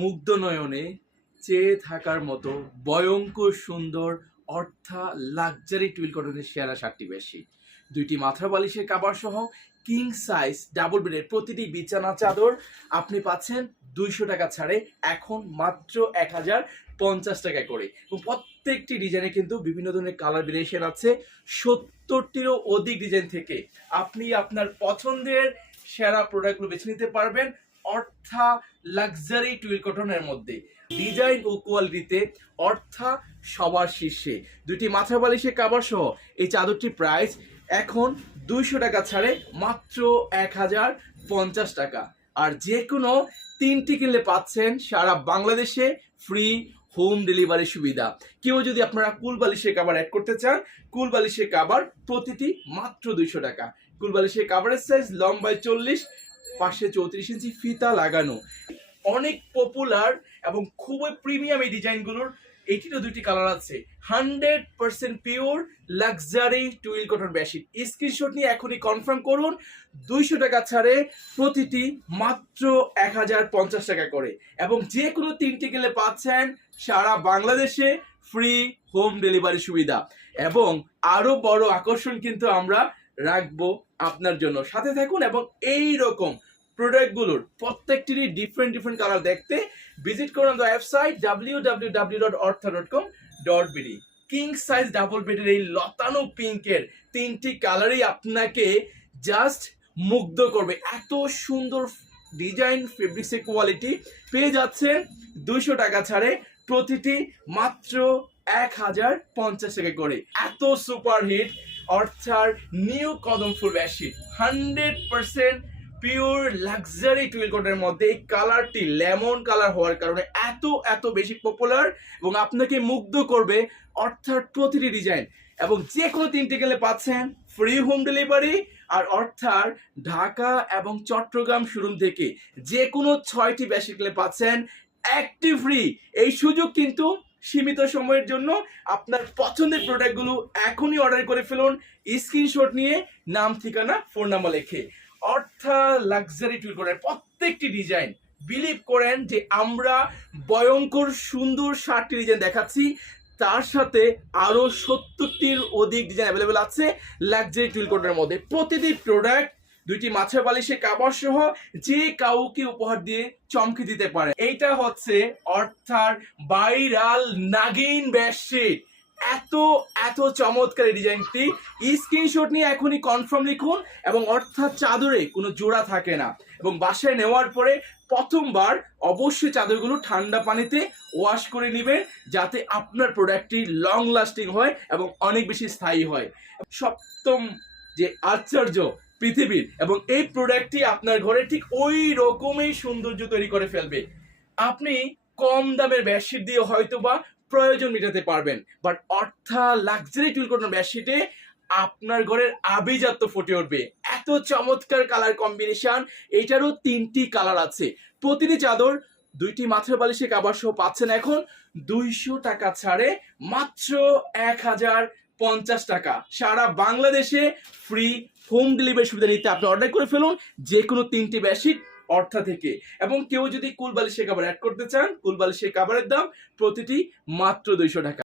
মুগ্ধ নয়নে চেয়ে থাকার মতো ভয়ঙ্কর সুন্দর অর্থা লাক্সারি টুইল কটনের সেরা সাতটি বেশি। দুইটি মাথার বালিশের কাবার সহ কিং সাইজ ডাবল বেডের প্রতিটি বিছানা চাদর আপনি পাচ্ছেন দুইশো টাকা ছাড়ে এখন মাত্র এক হাজার পঞ্চাশ টাকা করে। এবং প্রত্যেকটি ডিজাইনে কিন্তু বিভিন্ন ধরনের কালার ভেরিয়েশন আছে। সত্তরটিরও অধিক ডিজাইন থেকে আপনি আপনার পছন্দের সেরা প্রোডাক্টগুলো বেছে নিতে পারবেন। অর্থা লাক্সারি টুইল কটনের মধ্যে। ডিজাইন ও কোয়ালিটিতে অর্থা সবার শীর্ষে। দুটি মাথা বালিশের কাবার সহ এই চাদরটির প্রাইস এখন দুইশো টাকা ছাড়ে মাত্র এক হাজার পঞ্চাশ টাকা। আর যে কোনো তিনটি কিনলে পাচ্ছেন সারা বাংলাদেশে ফ্রি হোম ডেলিভারি সুবিধা। কেউ যদি আপনারা কুল বালিশের কাবার অ্যাড করতে চান, কুল বালিশের কাবার প্রতিটি মাত্র দুইশো টাকা। কুল বালিশের কাভারের সাইজ লম্বায় চল্লিশ পাশে চৌত্রিশ ইঞ্চি ফিতা লাগানো। অনেক পপুলার এবং খুবই প্রিমিয়াম এই ডিজাইনগুলোর এইটিরও দুইটি কালার আছে। Hundred percent pure luxury twill cotton bedsheet screenshot নিয়ে এখনই কনফার্ম করুন, দুইশো টাকা ছাড়ে প্রতিটি মাত্র এক হাজার পঞ্চাশ টাকা করে। এবং যে কোনো তিনটি গেলে পাচ্ছেন সারা বাংলাদেশে ফ্রি হোম ডেলিভারি সুবিধা। এবং আরও বড় আকর্ষণ কিন্তু আমরা রাখব আপনার জন্য। সাথে থাকুন এবং এই রকম প্রোডাক্টগুলোর প্রত্যেকটিরই ডিফারেন্ট ডিফারেন্ট কালার দেখতে ভিজিট করুন the website W W W dot অর্থা dot com dot BD king size double বেডের এই লতানো পিঙ্কের তিনটি কালারই আপনাকে জাস্ট মুগ্ধ করবে। এত সুন্দর ডিজাইন ফেব্রিক্সের কোয়ালিটি পেয়ে যাচ্ছেন দুইশো টাকা ছাড়ে প্রতিটি মাত্র এক হাজার পঞ্চাশ টাকা করে। এত সুপার হিট অর্থাৎ নিউ কদম ফুল hundred percent pure luxury twill কোটের মধ্যে এই কালারটি লেমন কালার হওয়ার কারণে এত এত বেশি পপুলার এবং আপনাকে মুগ্ধ করবে অর্থাৎ প্রতিটি ডিজাইন এবং যে কোনো তিনটে গেলে পাচ্ছেন ফ্রি হোম ডেলিভারি আর অর্থাৎ ঢাকা এবং চট্টগ্রাম শোরুম থেকে যে কোনো ছয়টি বেশি গেলে পাচ্ছেন একটি ফ্রি এই সুযোগ কিন্তু সীমিত সময়ের জন্য আপনার পছন্দের প্রোডাক্টগুলো এখনই অর্ডার করে ফেলুন। স্ক্রিনশট নিয়ে নাম, ঠিকানা ফোন নাম্বার লেখে। অর্থাৎ লাক্সারি টুল করেন। প্রত্যেকটি ডিজাইন বিলিভ করেন যে আমরা ভয়ঙ্কর সুন্দর ষাটটি ডিজাইন দেখাচ্ছি। তার সাথে আরও সত্তরটির অধিক ডিজাইন অ্যাভেলেবেল আছে লাক্সারি টুল কোটের মধ্যে। প্রতিটি প্রোডাক্ট দুইটি মাছের বালিশের কাবার সহ যে কাউকে উপহার দিয়ে চমকে দিতে পারে। এইটা হচ্ছে অর্থাৎ বাইরাল নাগিন বেডশিট এত এত চমৎকার ডিজাইনটি। স্ক্রিনশট নিয়ে এখনই কনফার্ম লিখুন এবং অর্থাৎ চাদরে কোনো জোড়া থাকে না। এবং বাসায় নেওয়ার পরে প্রথমবার অবশ্যই চাদরগুলো ঠান্ডা পানিতে ওয়াশ করে নেবেন যাতে আপনার প্রোডাক্টটি লং লাস্টিং হয় এবং অনেক বেশি স্থায়ী হয়। সপ্তম যে আশ্চর্য পৃথিবীর এবং এই প্রোডাক্টটি আপনার ঘরে ঠিক ওই রকমই সৌন্দর্য তৈরি করে ফেলবে। আপনি কম দামের বেডশিট দিয়ে হয়তো বা প্রয়োজন মেটাতে পারবেন। বাট অর্থা লাক্সারি টুল কটন বেডশিটে আপনার ঘরের আভিজাত্য ফুটে উঠবে। এত চমৎকার কালার কম্বিনেশন এটারও তিনটি কালার আছে। প্রতিটি চাদর দুইটি মাথার বালিশে কাবার সহ পাচ্ছেন এখন দুইশো টাকা ছাড়ে মাত্র এক হাজার পঞ্চাশ টাকা। সারা বাংলাদেশে ফ্রি হোম ডেলিভারি সুবিধা নিতে আপনি অর্ডার করে ফেলুন। যে কোনো তিনটি বেডশিট অর্থা থেকে। এবং কেউ যদি কুলবালিশের খাবার অ্যাড করতে চান, কুলবালিশের খাবারের দাম প্রতিটি মাত্র দুইশো টাকা।